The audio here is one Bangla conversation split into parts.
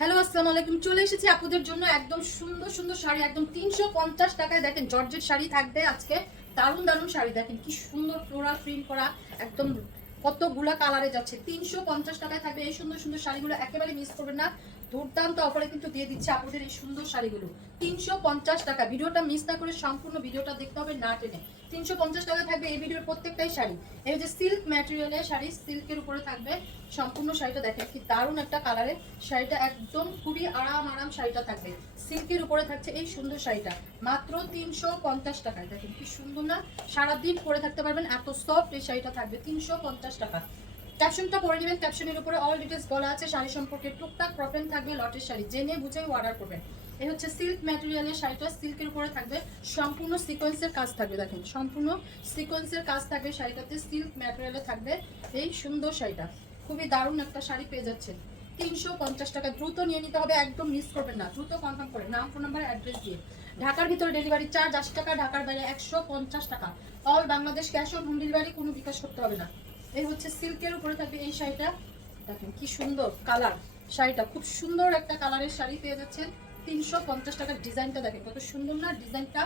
হ্যালো আসসালামু আলাইকুম। চলে এসেছি আপনাদের জন্য একদম সুন্দর সুন্দর শাড়ি, একদম 350 টাকায়। দেখেন জর্জেট শাড়ি থাকবে আজকে, দারুণ দারুণ শাড়ি। দেখেন কি সুন্দর ফ্লোরাল প্রিন্ট করা, একদম কতগুলা কালারে যাচ্ছে। 350 টাকায় থাকবে এই সুন্দর সুন্দর শাড়িগুলো, একেবারে মিস করবেন না। দুর্দান্ত অফারে কিন্তু দিয়ে দিচ্ছে আপনাদের এই সুন্দর শাড়িগুলো 350 টাকা। ভিডিওটা মিস না করে সম্পূর্ণ ভিডিওটা দেখতে হবে না টেনে। 350 টাকা থাকবে এই ভিডিওর প্রত্যেকটাই শাড়ি। এই যে সিল্ক ম্যাটেরিয়ালের শাড়ি, সিল্কের উপরে থাকবে সম্পূর্ণ শাড়িটা। দেখেন কি দারুণ একটা কালারে শাড়িটা, একদম খুবই আরাম শাড়িটা থাকবে। সিল্কের উপরে থাকছে এই সুন্দর শাড়িটা মাত্র 350 টাকায়। দেখেন কি সুন্দর না, সারাদিন পরে থাকতে পারবেন, এত সফট এই শাড়িটা থাকবে 350 টাকা। ক্যাপশনটা পরে নেবেন, ক্যাপশনের উপরে অল ডিটেলস বলা আছে শাড়ি সম্পর্কে, টুকটাক প্রবলেম থাকবে। লটের শাড়ি জেনে বুঝে অর্ডার করবেন। এই হচ্ছে সিল্ক ম্যাটেরিয়ালের শাড়িটা, সিল্কের উপরে থাকবে সম্পূর্ণ সিকোয়েন্সের কাজ থাকবে। দেখেন সম্পূর্ণ সিকোয়েন্সের কাজ থাকবে শাড়িটাতে, সিল্ক ম্যাটেরিয়ালে থাকবে এই সুন্দর শাড়িটা। খুবই দারুণ একটা শাড়ি পেয়ে যাচ্ছেন 350 টাকা। দ্রুত নিয়ে নিতে হবে, একদম মিস করবেন না। দ্রুত কনফার্ম করে নাম, ফোন নাম্বার, অ্যাড্রেস দিয়ে। ঢাকার ভিতরে ডেলিভারি চার্জ 80 টাকা, ঢাকার বাইরে 150 টাকা। All Bangladesh cash on home delivery, কোনো বিকাশ করতে হবে না। এই হচ্ছে সিল্কের উপরে থাকবে এই শাড়িটা। দেখেন কি সুন্দর কালার শাড়িটা, খুব সুন্দর একটা কালারের শাড়ি পেয়ে যাচ্ছেন 350 টাকার। ডিজাইনটা দেখেন কত সুন্দর না ডিজাইনটা।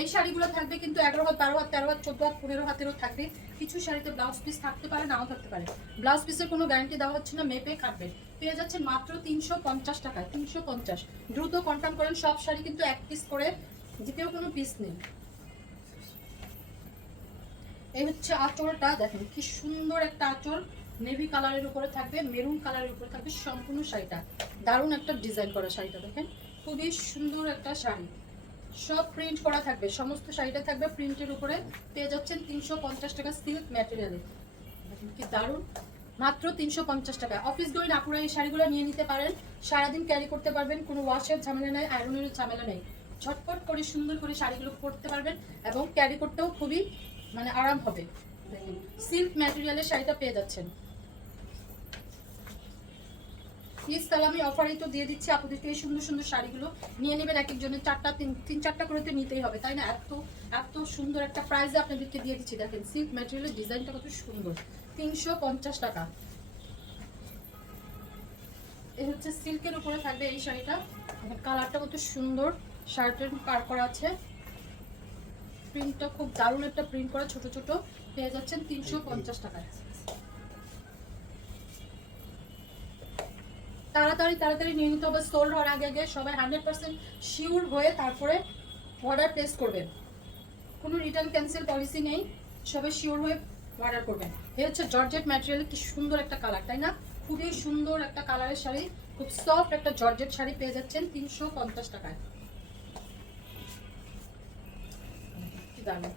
এই শাড়িগুলো থাকবে কিন্তু 11 হাত, 12 হাত, 13 হাত, 14 হাত, 15 হাতেরও থাকবে। কিছু শাড়িতে ব্লাউজ পিস থাকতে পারে, নাও থাকতে পারে। ব্লাউজ পিসের কোনো গ্যারান্টি দেওয়া হচ্ছে না, মেপে কাটবে। পেয়ে যাচ্ছেন মাত্র 350 টাকায়। 350। দ্রুত কনফার্ম করেন, সব শাড়ি কিন্তু এক পিস করে, দ্বিতীয় কোনো পিস নেই। এই হচ্ছে আঁচলটা, দেখেন কি সুন্দর একটা আঁচল। নেভি কালারের উপরে থাকবে, মেরুন কালারের উপরে থাকবে সম্পূর্ণ শাড়িটা। দারুণ একটা ডিজাইন করা শাড়িটা, দেখেন খুবই সুন্দর একটা শাড়ি। সব প্রিন্ট করা থাকবে, সমস্ত শাড়িটা থাকবে প্রিন্টের উপরে। পেয়ে যাচ্ছেন 350 টাকা সিল্ক ম্যাটেরিয়ালে। দেখেন কি দারুণ, মাত্র 350 টাকা। অফিস গোয়িং আপুরা এই শাড়িগুলো নিয়ে নিতে পারেন, সারাদিন ক্যারি করতে পারবেন, কোনো ওয়াশের ঝামেলা নেই, আয়রনের ঝামেলা নেই। ঝটপট করে সুন্দর করে শাড়িগুলো পরতে পারবেন এবং ক্যারি করতেও খুবই মানে আরাম হবে। দেখেন সিল্ক ম্যাটেরিয়ালের শাড়িটা পেয়ে যাচ্ছেন। প্লিজ তাহলে আমি অফারেই তো দিয়ে দিচ্ছি আপনাদেরকে এই সুন্দর সুন্দর শাড়িগুলো। নিয়ে নেবেন এক একজনের চারটা, তিন চারটা করে তো নিতেই হবে, তাই না? এত এত সুন্দর একটা প্রাইসে আপনাদেরকে দিয়ে দিচ্ছি। দেখেন সিল্ক ম্যাটেরিয়ালের ডিজাইনটা কত সুন্দর, 350 টাকা। এই হচ্ছে সিল্কের উপরে থাকবে এই শাড়িটা। কালারটা কত সুন্দর, শার্টের পার করা আছে, প্রিন্টটা খুব দারুণ একটা প্রিন্ট করা, ছোট ছোট। পেয়ে যাচ্ছেন 350 টাকায়। তাড়াতাড়ি তাড়াতাড়ি নিয়ে নিতে হবে, সোল্ড হওয়ার আগে আগে সবাই 100% শিওর হয়ে তারপরে অর্ডার প্লেস করবেন। কোনো রিটার্ন ক্যান্সেল পলিসি নেই, সবাই শিওর হয়ে অর্ডার করবেন। এই হচ্ছে জর্জেট ম্যাটেরিয়াল, কি সুন্দর একটা কালার, তাই না? খুবই সুন্দর একটা কালারের শাড়ি, খুব সফট একটা জর্জেট শাড়ি পেয়ে যাচ্ছেন 350 টাকায়। দারুণ,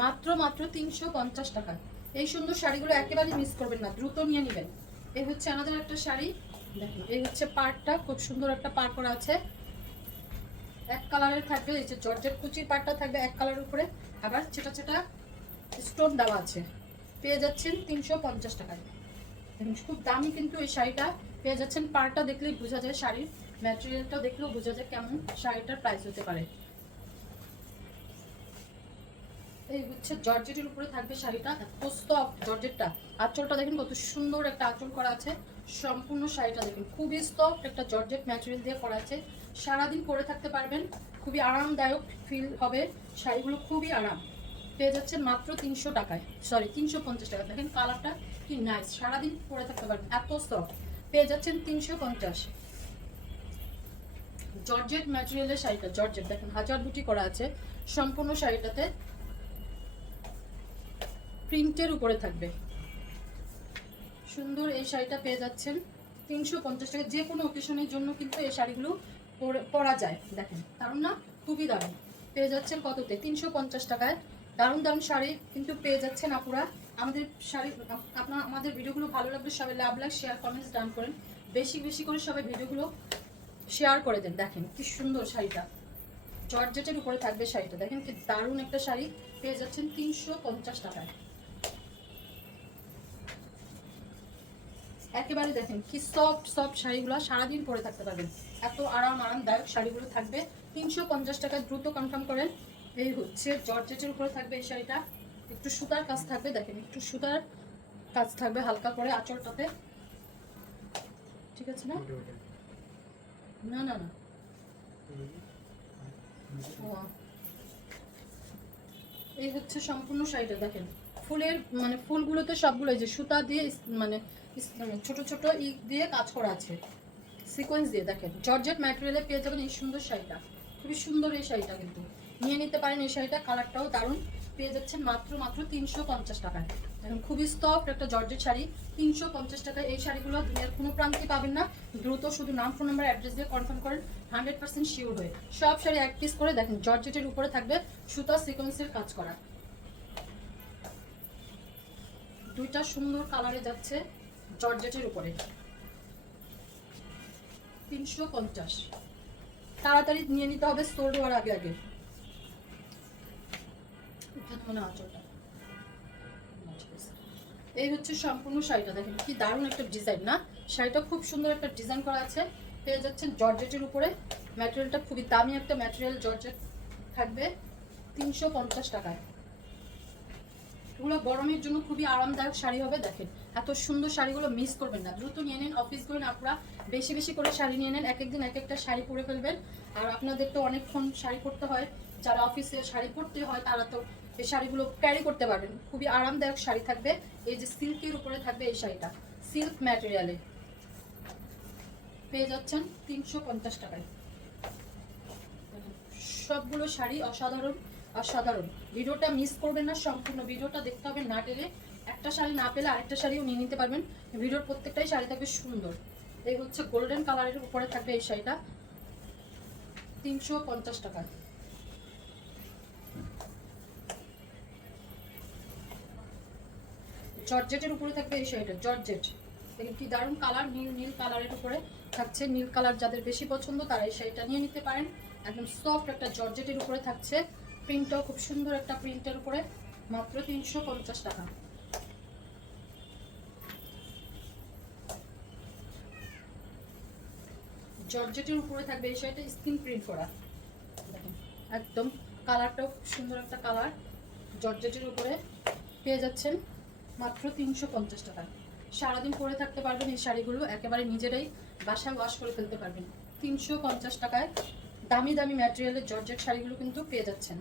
মাত্র মাত্র 350 টাকা। এই সুন্দর শাড়িগুলো একেবারে মিস করবেন না, দ্রুত নিয়ে নেবেন। এই হচ্ছে আমাদের একটা শাড়ি, দেখুন এই হচ্ছে পাড়টা, খুব সুন্দর একটা পাড় করা আছে, এক কালারের থাকবে। এই যে জর্জেট কুচির পাড়টা থাকবে এক কালারের উপরে, আবার ছোটা ছোটা স্টোন দেওয়া আছে। পেয়ে যাচ্ছেন 350 টাকায়। দেখুন খুব দামি কিন্তু এই শাড়িটা পেয়ে যাচ্ছেন। পাড়টা দেখলেই বোঝা যায়, শাড়ির ম্যাটেরিয়ালটা দেখলেও বোঝা যায় কেমন শাড়িটার প্রাইস হতে পারে। এই হচ্ছে জর্জেটের উপরে থাকবে শাড়িটা, এত সফট জর্জেটটা। আঁচলটা দেখেন কত সুন্দর একটা আঁচল করা আছে। সম্পূর্ণ শাড়িটা দেখেন খুবই সফট একটা জর্জেট ম্যাটেরিয়াল দিয়ে করা আছে। সারাদিন পরে থাকতে পারবেন, খুবই আরামদায়ক ফিল হবে শাড়িগুলো, খুবই আরাম। পেয়ে যাচ্ছেন মাত্র 300 টাকায়, সরি 350 টাকা। দেখেন কালারটা কি নাইস, সারাদিন পরে থাকতে পারবেন, এত সফট। পেয়ে যাচ্ছেন 350। জর্জেট ম্যাটেরিয়ালের শাড়িটা, জর্জেট দেখেন হাজার বুটি করা আছে সম্পূর্ণ শাড়িটাতে, প্রিন্টের উপরে থাকবে সুন্দর। এই শাড়িটা পেয়ে যাচ্ছেন 350 টাকা। যে কোনো অকেশনের জন্য কিন্তু এই শাড়িগুলো পরা যায়। দেখেন দারুণ না, খুবই দারুণ। পেয়ে যাচ্ছেন কততে? 350 টাকায়। দারুণ দারুণ শাড়ি কিন্তু পেয়ে যাচ্ছেন আপুরা। আমাদের শাড়ি, আপনার আমাদের ভিডিওগুলো ভালো লাগলে সবাই লাভ, লাইক, শেয়ার, কমেন্টস ডান করেন। বেশি বেশি করে সবাই ভিডিওগুলো শেয়ার করে দেন। দেখেন কি সুন্দর শাড়িটা, জর্জেটের উপরে থাকবে শাড়িটা। দেখেন কি দারুণ একটা শাড়ি পেয়ে যাচ্ছেন 350 টাকায়। একেবারে দেখেন কি সফট সফট শাড়িগুলো, সারাদিন পরে থাকতে পারবেন, এত আরামদায়ক শাড়িগুলো থাকবে 350 টাকায়। দ্রুত কনফার্ম করেন। এই হচ্ছে জর্জেটের উপরে থাকবে এই শাড়িটা, একটু সুতার কাজ থাকবে। দেখেন একটু সুতার কাজ থাকবে হালকা করে আঁচলটাতে, ঠিক আছে না? না না না, এই হচ্ছে সম্পূর্ণ শাড়িটা দেখেন। ফুলের মানে ফুলগুলোতে সবগুলো যে সুতা দিয়ে মানে ছোট ছোট দিয়ে কাজ করা আছে, সিকোয়েন্স দিয়ে। দেখেন জর্জেট ম্যাটেরিয়ালে পেয়ে যাবেন এই সুন্দর শাড়িটা। খুবই সুন্দর এই শাড়িটা, কিন্তু নিয়ে নিতে পারেন এই শাড়িটা। কালারটাও দারুণ, পেয়ে যাচ্ছেন মাত্র 350 টাকায়। এখন খুবই সফট একটা জর্জেট শাড়ি, 350 টাকায়। এই শাড়িগুলো দুনিয়ার কোনো প্রান্তে পাবেন না। দ্রুত শুধু নাম, ফোন নাম্বার, অ্যাড্রেস দিয়ে কনফার্ম করেন, 100% শিওর হয়ে। সব শাড়ি এক পিস করে। দেখেন জর্জেটের উপরে থাকবে সুতা সিকোয়েন্সের কাজ করা। দুইটা সুন্দর কালারে যাচ্ছে জর্জেটের উপরে, 350। তাড়াতাড়ি নিয়ে নিতে হবে, স্টোর দেওয়ার আগে আগে। এই হচ্ছে সম্পূর্ণ শাড়িটা। দেখেন কি দারুণ একটা ডিজাইন না? শাড়িটা খুব সুন্দর একটা ডিজাইন করা আছে। পেয়ে যাচ্ছেন জর্জেটের উপরে। ম্যাটেরিয়ালটা খুবই দামি একটা ম্যাটেরিয়াল, জর্জেট থাকবে 350 টাকায়। এগুলো গরমের জন্য খুবই আরামদায়ক শাড়ি হবে। দেখেন এত সুন্দর শাড়িগুলো মিস করবেন না, দ্রুত নিয়ে নেন। অফিস করেন আপনারা, বেশি বেশি করে শাড়ি নিয়ে নেন, এক একদিন এক একটা শাড়ি পরে ফেলবেন। আর আপনাদের তো অনেকক্ষণ শাড়ি পরতে হয়, যারা অফিসে শাড়ি পরতে হয় তারা তো এই শাড়িগুলো ক্যারি করতে পারবেন। খুবই আরামদায়ক শাড়ি থাকবে। এই যে সিল্কের উপরে থাকবে এই শাড়িটা, সিল্ক ম্যাটেরিয়ালে পেয়ে যাচ্ছেন 350 টাকায়। সবগুলো শাড়ি অসাধারণ অসাধারণ। ভিডিওটা মিস করবেন না, সম্পূর্ণ ভিডিওটা দেখতে হবে না টেনে। একটা শাড়ি না পেলে আরেকটা শাড়িও নিয়ে নিতে পারবেন। ভিডিওর প্রত্যেকটাই শাড়ি থাকবে সুন্দর। এই হচ্ছে গোল্ডেন কালারের উপরে থাকবে এই শাড়িটা, 350 টাকা। জর্জেটের উপরে থাকবে এই শাড়িটা, জর্জেট। দেখেন কি দারুণ কালার, নীল নীল কালারের উপরে থাকছে। নীল কালার যাদের বেশি পছন্দ তারা এই শাড়িটা নিয়ে নিতে পারেন। একদম সফট একটা জর্জেটের উপরে থাকছে। প্রিন্টটাও খুব সুন্দর একটা প্রিন্টের উপরে, মাত্র 350 টাকা। জর্জেটের উপরে থাকবে এই শাড়িটা, স্কিন প্রিন্ট করা। দেখেন একদম কালারটাও খুব সুন্দর একটা কালার। জর্জেটের উপরে পেয়ে যাচ্ছেন মাত্র 350 টাকা। সারাদিন পরে থাকতে পারবেন এই শাড়িগুলো, একেবারে নিজেরাই বাসায় ওয়াশ করে ফেলতে পারবেন। 350 টাকায় দামি দামি ম্যাটেরিয়ালের জর্জেট শাড়িগুলো কিন্তু পেয়ে যাচ্ছেন।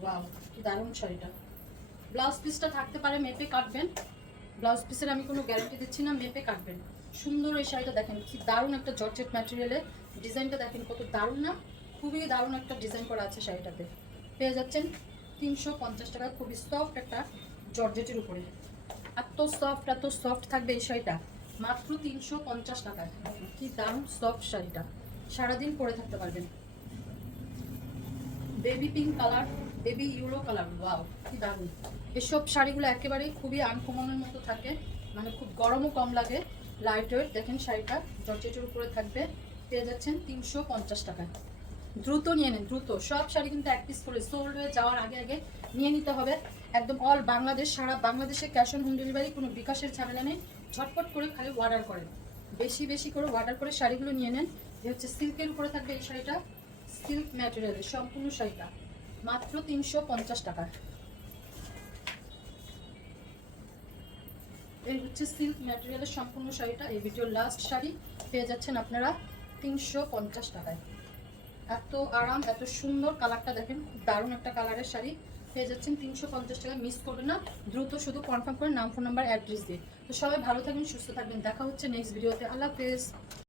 ওয়াও কি দারুণ শাড়িটা। ব্লাউজ পিসটা থাকতে পারে, মেপে কাটবেন। ব্লাউজ পিসের আমি কোনো গ্যারান্টি দিচ্ছি না, মেপে কাটবেন। সুন্দর এই শাড়িটা দেখেন কি দারুণ একটা জর্জেট ম্যাটেরিয়ালে। ডিজাইনটা দেখেন কত দারুণ না? খুবই দারুণ একটা ডিজাইন করা আছে শাড়িটাতে। পেয়ে যাচ্ছেন 350 টাকা। খুবই সফট একটা জর্জেটের উপরে, এত সফট থাকবে এই শাড়িটা, মাত্র 350 টাকায়। কি দারুণ সফট শাড়িটা, সারাদিন পরে থাকতে পারবেন। Baby pink colour, baby euro colour, wow কি দারুণ। এসব শাড়িগুলো একেবারেই খুবই আনকমনের মতো থাকে, মানে খুব গরমও কম লাগে, লাইট ওয়েট। দেখেন শাড়িটা জর্জেটের উপরে থাকবে, পেয়ে যাচ্ছেন 350 টাকায়। দ্রুত নিয়ে নেন, দ্রুত। সব শাড়ি কিন্তু এক পিস করে সোল্ড হয়ে যাওয়ার আগে আগে নিয়ে নিতে হবে। একদম অল বাংলাদেশ, সারা বাংলাদেশে ক্যাশ অন হোম ডেলিভারি, কোনো বিকাশের ঝামেলা নেই। ঝটপট করে খালি অর্ডার করেন, বেশি বেশি করে অর্ডার করে শাড়িগুলো নিয়ে নেন। এ হচ্ছে সিল্কের উপরে থাকবে এই শাড়িটা, সিল্ক ম্যাটেরিয়ালের সম্পূর্ণ শাড়িটা, মাত্র 350 টাকা। এই হচ্ছে সিল্ক ম্যাটেরিয়ালের সম্পূর্ণ শাড়িটা। এই ভিডিওর লাস্ট শাড়ি পেয়ে যাচ্ছেন আপনারা 350 টাকায়। এত আরাম, এত সুন্দর। কালারটা দেখেন খুব দারুণ একটা কালারের শাড়ি, পেয়ে যাচ্ছেন 350 টাকা। মিস করবেন না, দ্রুত শুধু কনফার্ম করে নাম, ফোন নাম্বার, অ্যাড্রেস দিয়ে। তো সবাই ভালো থাকবেন, সুস্থ থাকবেন। দেখা হচ্ছে নেক্সট ভিডিওতে। আল্লাহ হাফেজ।